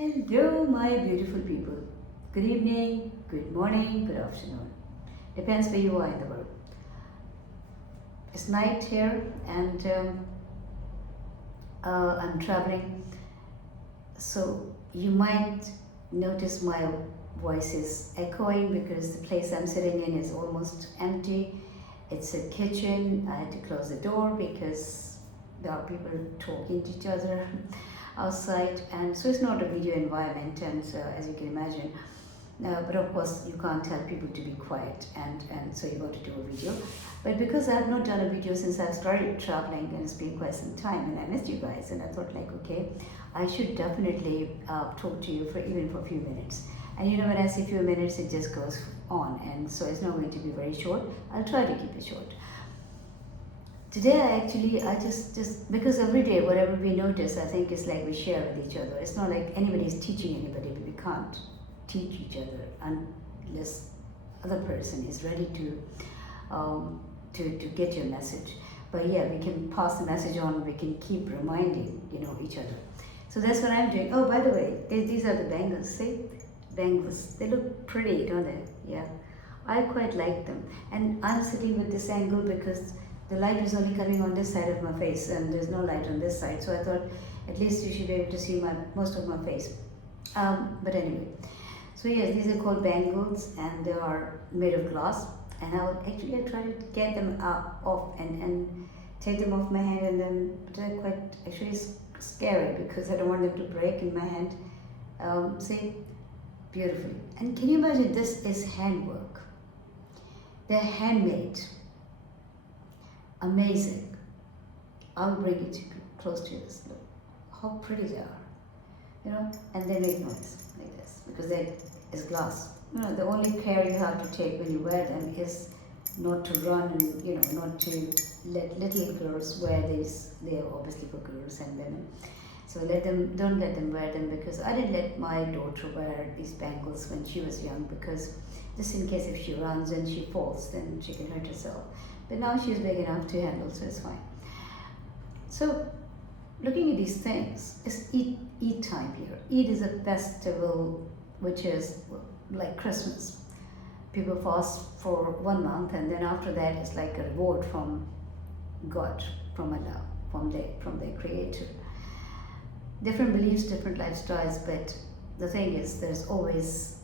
Hello, my beautiful people. Good evening, good morning, good afternoon. Depends where you are in the world. It's night here, and I'm traveling, so you might notice my voice is echoing because the place I'm sitting in is almost empty. It's a kitchen. I had to close the door because there are people talking to each other outside, and so it's not a video environment. And as you can imagine, but of course you can't tell people to be quiet, and so you got to do a video. But because I have not done a video since I started traveling, and it's been quite some time, and I missed you guys, and I thought like, okay, I should definitely talk to you for even for a few minutes. And you know, when I say few minutes, it just goes on, and so it's not going to be very short. I'll try to keep it short. Today I just because every day whatever we notice, I think it's like we share with each other. It's not like anybody's teaching anybody, but we can't teach each other unless other person is ready to get your message. But yeah, we can pass the message on. We can keep reminding each other. So that's what I'm doing. Oh, by the way, these are the bangles. See, bangles. They look pretty, don't they? Yeah, I quite like them. And I'm sitting with this angle because the light is only coming on this side of my face, and there's no light on this side. So I thought at least you should be able to see most of my face. But anyway. So yes, these are called bangles, and they are made of glass. And I try to get them off and take them off my hand, and then they're quite actually scary because I don't want them to break in my hand. See, beautifully. And can you imagine, this is handwork. They're handmade. Amazing. I'll bring it close to you. Look how pretty they are. And they make noise like this because they is glass. The only care you have to take when you wear them is not to run and not to let little girls wear these. They are obviously for girls and women. So don't let them wear them, because I didn't let my daughter wear these bangles when she was young, because just in case if she runs and she falls, then she can hurt herself. But now she's big enough to handle, so it's fine. So looking at these things, it's Eid time here. Eid is a festival which is like Christmas. People fast for 1 month, and then after that it's like a reward from God, from Allah, from their Creator. Different beliefs, different lifestyles, but the thing is, there's always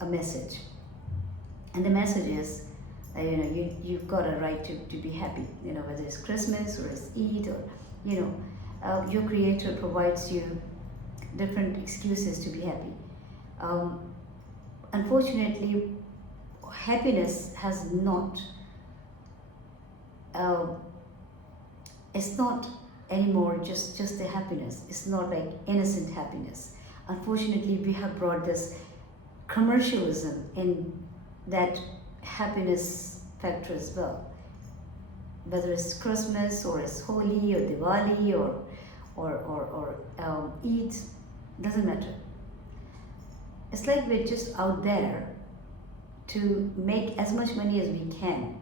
a message, and the message is, you've got a right to be happy. Whether it's Christmas or it's Eid, or your Creator provides you different excuses to be happy. Unfortunately, happiness has not. It's not anymore just the happiness. It's not like innocent happiness. Unfortunately, we have brought this commercialism in that happiness factor as well. Whether it's Christmas or it's Holi or Diwali or Eid, doesn't matter. It's like we're just out there to make as much money as we can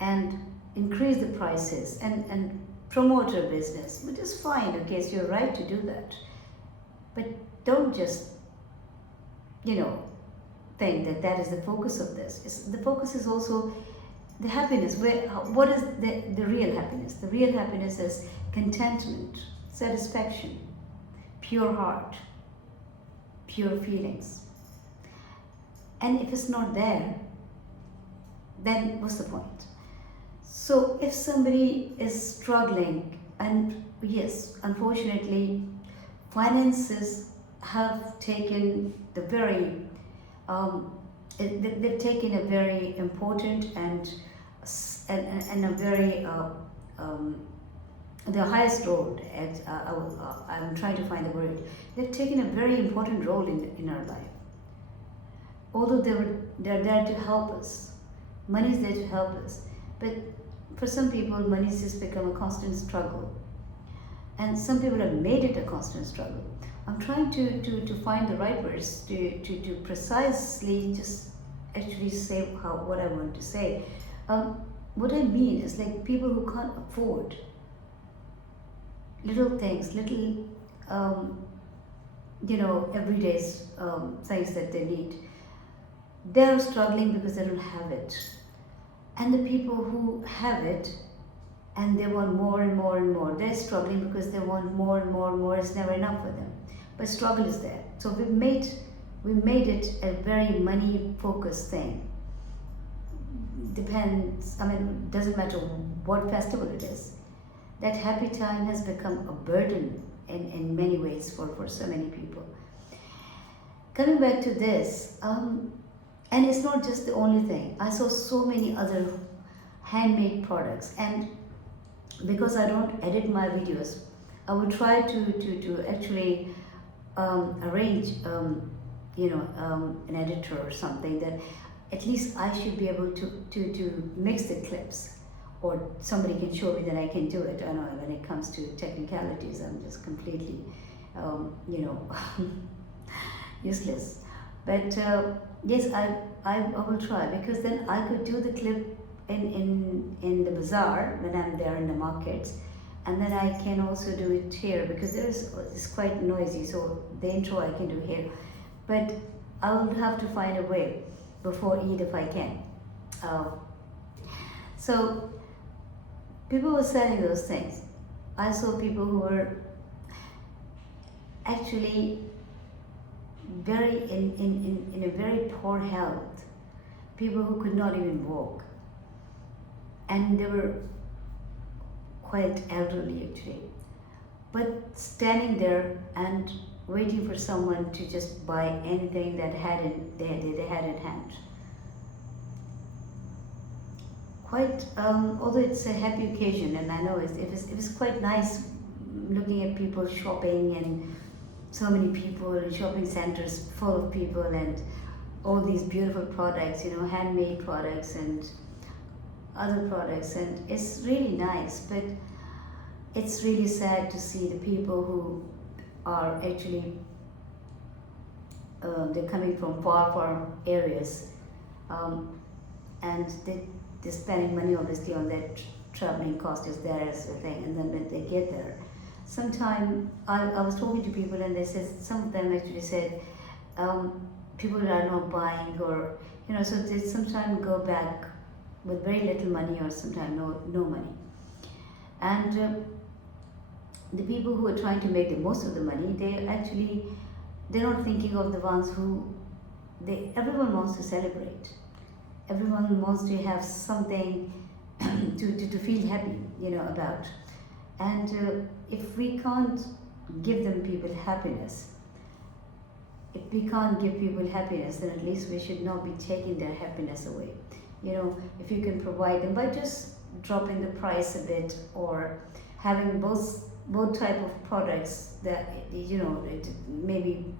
and increase the prices and promote our business, which is fine. Okay, it's your right to do that. But don't just, think that is the focus of this. The focus is also the happiness. What is the real happiness? The real happiness is contentment, satisfaction, pure heart, pure feelings. And if it's not there, then what's the point? So if somebody is struggling, and yes, unfortunately, finances have taken they've taken a very important and a very the highest role at I'm trying to find the word. They've taken a very important role in our life. Although they're there to help us, money is there to help us, but for some people, money has just become a constant struggle, and some people have made it a constant struggle. I'm trying to find the right words to precisely just actually say what I want to say. What I mean is, like, people who can't afford little things, little everyday things that they need. They're struggling because they don't have it. And the people who have it and they want more and more and more, they're struggling because they want more and more and more. It's never enough for them. But struggle is there. So we made it a very money focused thing. Depends, I mean, doesn't matter what festival it is. That happy time has become a burden in many ways for so many people. Coming back to this, and it's not just the only thing. I saw so many other handmade products, and because I don't edit my videos, I will try to actually arrange, an editor or something that at least I should be able to mix the clips, or somebody can show me that I can do it. I know when it comes to technicalities, I'm just completely, useless. But yes, I will try, because then I could do the clip in the bazaar when I'm there in the markets, and then I can also do it here because it's quite noisy. So the intro I can do here, but I will have to find a way before Eid if I can. Uh, so people were selling those things. I saw people who were actually very in a very poor health, people who could not even walk, and they were quite elderly actually, but standing there and waiting for someone to just buy anything that they had in hand. Quite, although it's a happy occasion, and I know it was quite nice looking at people shopping, and so many people, shopping centers full of people, and all these beautiful products, handmade products and other products, and it's really nice. But it's really sad to see the people who are actually they're coming from far areas, and they're spending money obviously on their traveling cost is there as a thing, and then when they get there, sometime I was talking to people, and they said, some of them actually said, people are not buying, or so they sometimes go back with very little money, or sometimes no money. And the people who are trying to make the most of the money, they're not thinking of the ones who everyone wants to celebrate. Everyone wants to have something to feel happy, about. And if we can't give people happiness, then at least we should not be taking their happiness away. If you can provide them by just dropping the price a bit, or having both type of products that it maybe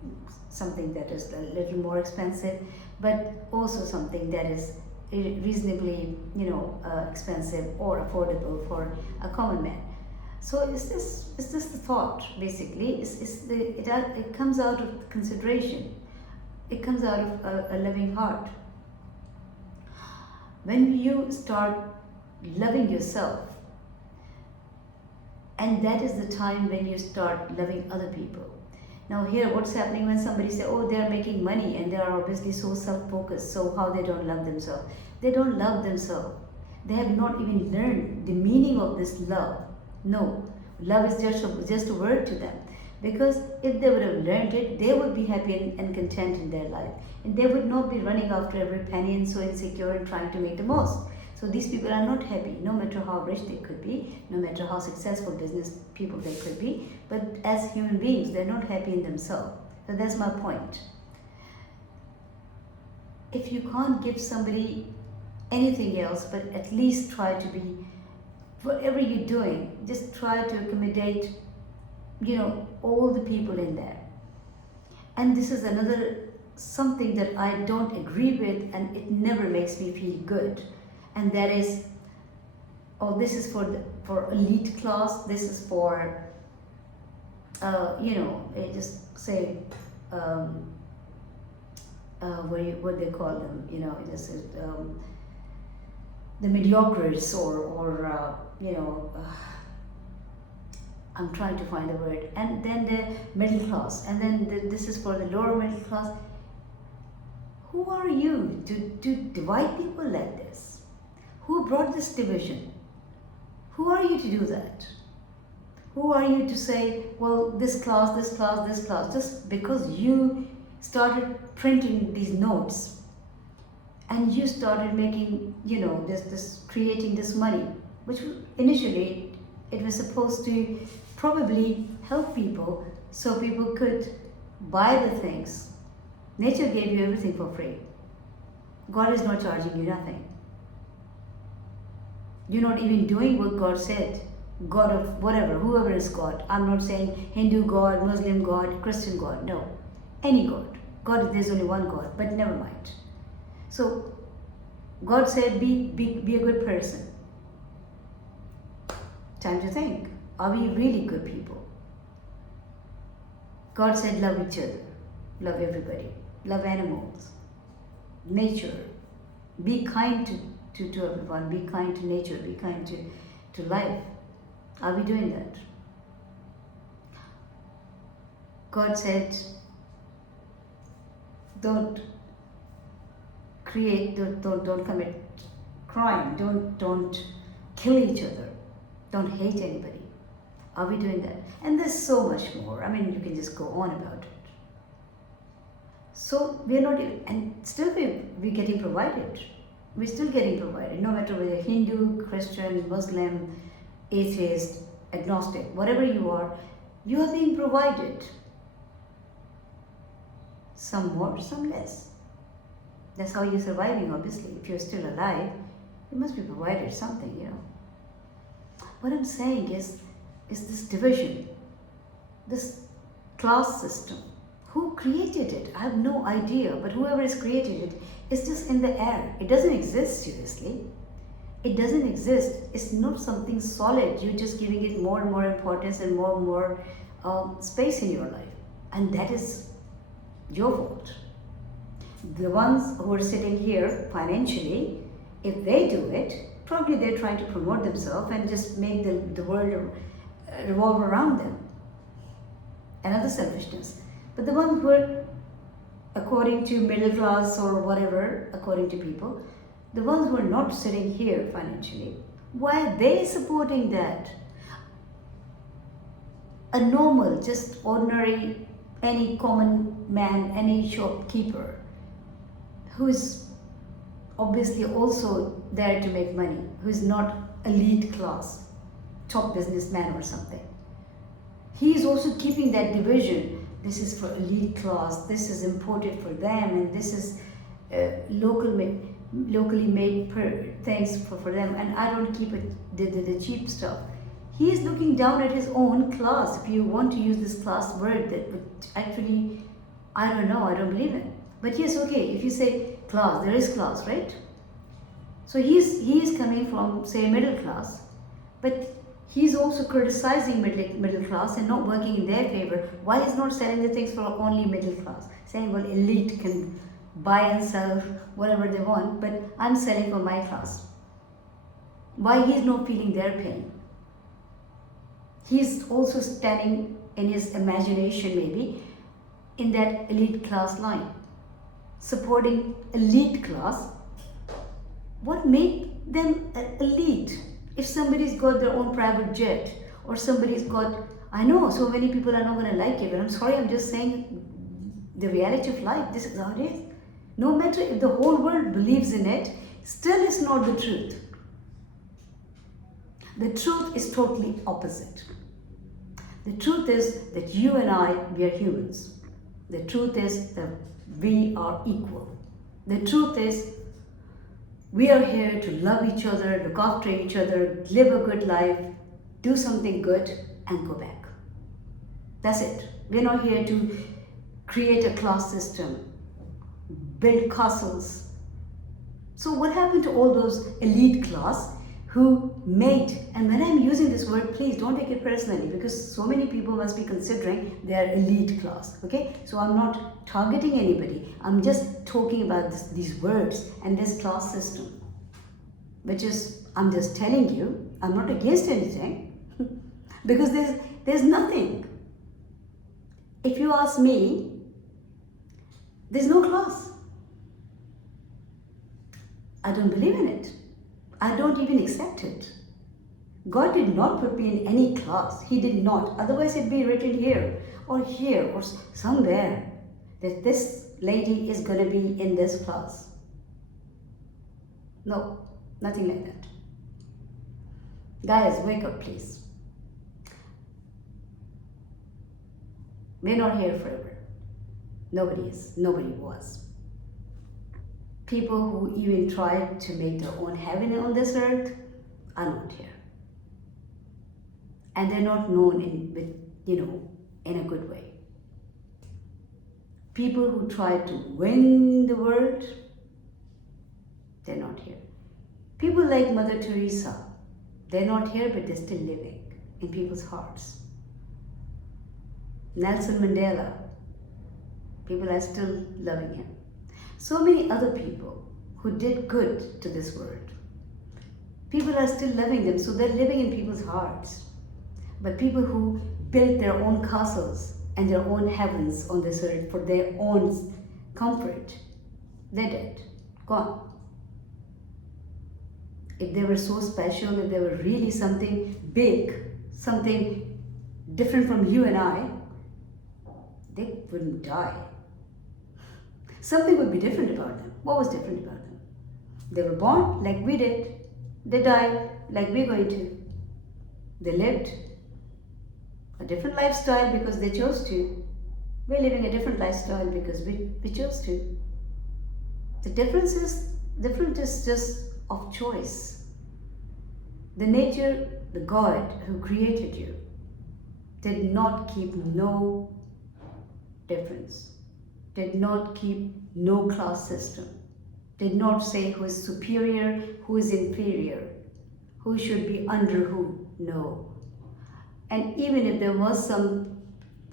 something that is a little more expensive, but also something that is reasonably expensive or affordable for a common man. So is this the thought basically? It comes out of consideration. It comes out of a loving heart. When you start loving yourself, and that is the time when you start loving other people. Now here, what's happening when somebody say, oh, they're making money and they are obviously so self-focused, so how they don't love themselves? They don't love themselves. They have not even learned the meaning of this love. No, love is just a word to them. Because if they would have learned it, they would be happy and content in their life. And they would not be running after every penny and so insecure and trying to make the most. So these people are not happy, no matter how rich they could be, no matter how successful business people they could be. But as human beings, they're not happy in themselves. So that's my point. If you can't give somebody anything else, but at least try to be, whatever you're doing, just try to accommodate, all the people in there. And this is another something that I don't agree with, and it never makes me feel good. And that is, oh, this is for elite class. This is for, just say, what they call them, this is the mediocres, or I'm trying to find the word. And then the middle class, and then this is for the lower middle class. Who are you to divide people like this? Who brought this division? Who are you to do that? Who are you to say, well, this class, this class, this class, just because you started printing these notes and you started making, this creating this money, which initially it was supposed to probably help people so people could buy the things. Nature gave you everything for free. God is not charging you nothing. You're not even doing what God said. God of whatever, whoever is God. I'm not saying Hindu God, Muslim God, Christian God. No. Any God. God, there's only one God, but never mind. So God said, be a good person. Time to think. Are we really good people? God said, love each other. Love everybody. Love animals. Nature. Be kind to everyone. Be kind to nature. Be kind to life. Are we doing that? God said, don't commit crime. Don't kill each other. Don't hate anybody. Are we doing that? And there's so much more. I mean, you can just go on about it. So we're not, and still we're getting provided. We're still getting provided, no matter whether Hindu, Christian, Muslim, atheist, agnostic, whatever you are being provided. Some more, some less. That's how you're surviving, obviously. If you're still alive, you must be provided something, What I'm saying is this division, this class system. Who created it? I have no idea, but whoever has created it is just in the air. It doesn't exist, seriously. It doesn't exist. It's not something solid. You're just giving it more and more importance and more space in your life. And that is your fault. The ones who are sitting here financially, if they do it, probably they're trying to promote themselves and just make the world revolve around them. Another selfishness. But the ones who are, according to middle class or whatever, according to people, the ones who are not sitting here financially, why are they supporting that? A normal, just ordinary, any common man, any shopkeeper, who is obviously also there to make money, who is not elite class, top businessman or something. He is also keeping that division. This is for elite class, this is imported for them, and this is locally made things for them, and I don't keep it the cheap stuff. He is looking down at his own class, if you want to use this class word, that would actually, I don't know, I don't believe it. But yes, okay, if you say class, there is class, right? So he is coming from, say, middle class, but he's also criticizing middle class and not working in their favor. Why he's not selling the things for only middle class? Saying, well, elite can buy and sell whatever they want, but I'm selling for my class. Why he's not feeling their pain? He's also standing in his imagination, maybe, in that elite class line, supporting elite class. What made them elite? If somebody's got their own private jet, or somebody's got, I know so many people are not going to like it, but I'm sorry, I'm just saying the reality of life. This is how it is. No matter if the whole world believes in it, still it's not the truth. The truth is totally opposite. The truth is that you and I, we are humans. The truth is that we are equal. The truth is we are here to love each other, look after each other, live a good life, do something good, and go back. That's it. We're not here to create a class system, build castles. So what happened to all those elite class who made, and when I'm using this word, please don't take it personally, because so many people must be considering their elite class, okay? So I'm not targeting anybody. I'm just talking about these words and this class system, which is, I'm just telling you, I'm not against anything, because there's nothing. If you ask me, there's no class. I don't believe in it. I don't even accept it. God did not put me in any class. He did not. Otherwise, it'd be written here or somewhere that this lady is going to be in this class. No, nothing like that. Guys, wake up, please. We're not here forever. Nobody is. Nobody was. People who even tried to make their own heaven on this earth are not here. And they're not known in a good way. People who try to win the world, they're not here. People like Mother Teresa, they're not here, but they're still living in people's hearts. Nelson Mandela, people are still loving him. So many other people who did good to this world, people are still loving them, so they're living in people's hearts. But people who built their own castles and their own heavens on this earth for their own comfort, they're dead, gone. If they were so special, if they were really something big, something different from you and I, they wouldn't die. Something would be different about them. What was different about them? They were born like we did. They died like we're going to. They lived a different lifestyle because they chose to. We're living a different lifestyle because we chose to. The difference is just of choice. The nature, the God who created you, did not keep no difference, did not keep no class system, did not say who is superior, who is inferior, who should be under who. No. And even if there was some,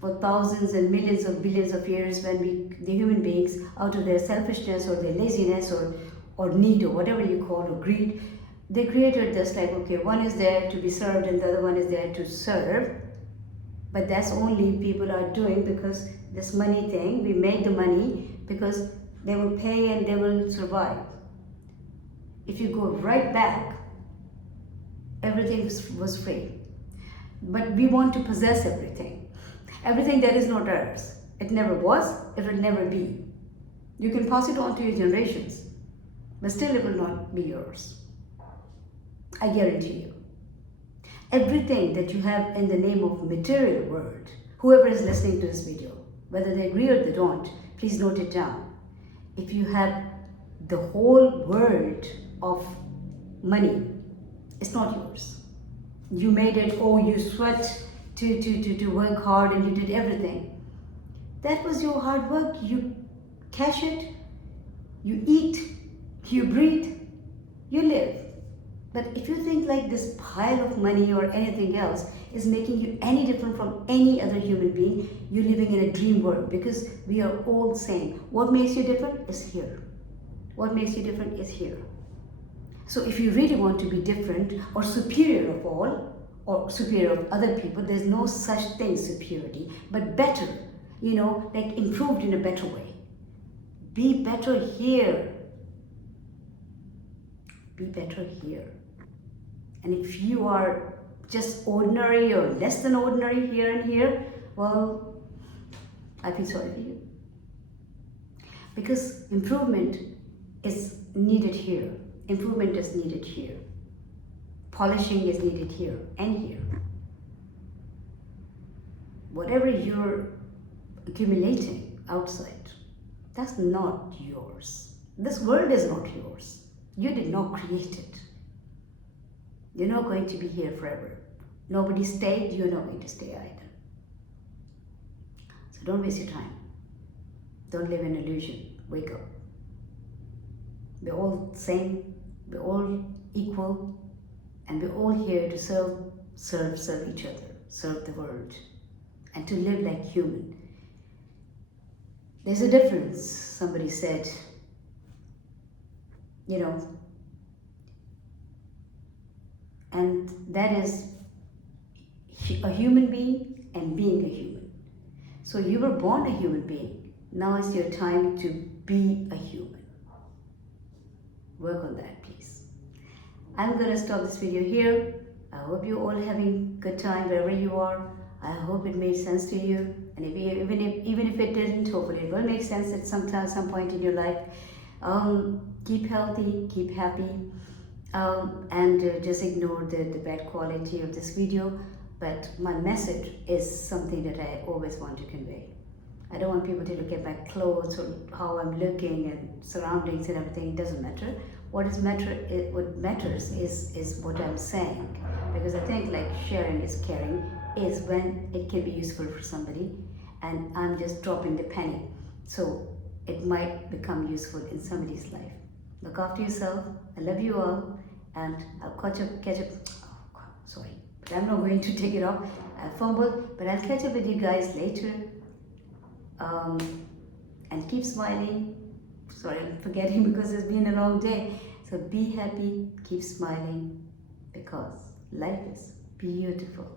for thousands and millions of billions of years, when the human beings, out of their selfishness or their laziness or need or whatever you call, or greed, they created this like, okay, one is there to be served and the other one is there to serve. But that's only people are doing because this money thing, we made the money because they will pay and they will survive. If you go right back, everything was free. But we want to possess everything. Everything that is not ours. It never was, it will never be. You can pass it on to your generations, but still it will not be yours. I guarantee you. Everything that you have in the name of material world, whoever is listening to this video, whether they agree or they don't, please note it down. If you have the whole world of money, it's not yours. You made it, you sweat to work hard and you did everything. That was your hard work. You cash it, you eat, you breathe, you live. But if you think like this pile of money or anything else is making you any different from any other human being, you're living in a dream world, because we are all same. What makes you different is here. What makes you different is here. So if you really want to be different or superior of all, or superior of other people, there's no such thing superiority, but better, like improved in a better way. Be better here. Be better here. And if you are just ordinary or less than ordinary here and here, well, I feel sorry for you. Because improvement is needed here. Improvement is needed here. Polishing is needed here and here. Whatever you're accumulating outside, that's not yours. This world is not yours. You did not create it. You're not going to be here forever. Nobody stayed, you're not going to stay either. So don't waste your time. Don't live in illusion. Wake up. We're all same, we're all equal, and we're all here to serve each other, serve the world, and to live like human. There's a difference, somebody said, and that is a human being and being a human. So you were born a human being. Now is your time to be a human. Work on that, please. I'm gonna stop this video here. I hope you're all having a good time wherever you are. I hope it made sense to you. And even if it didn't, hopefully it will make sense at some point in your life. Keep healthy, keep happy, and just ignore the bad quality of this video. But my message is something that I always want to convey. I don't want people to look at my clothes or how I'm looking and surroundings and everything. It doesn't matter. What matters is what I'm saying. Because I think like sharing is caring is when it can be useful for somebody, and I'm just dropping the penny. So it might become useful in somebody's life. Look after yourself. I love you all, and I'll catch up. Oh God, sorry, but I'm not going to take it off. I fumbled, but I'll catch up with you guys later. And keep smiling. Sorry, I'm forgetting because it's been a long day. So be happy, keep smiling, because life is beautiful.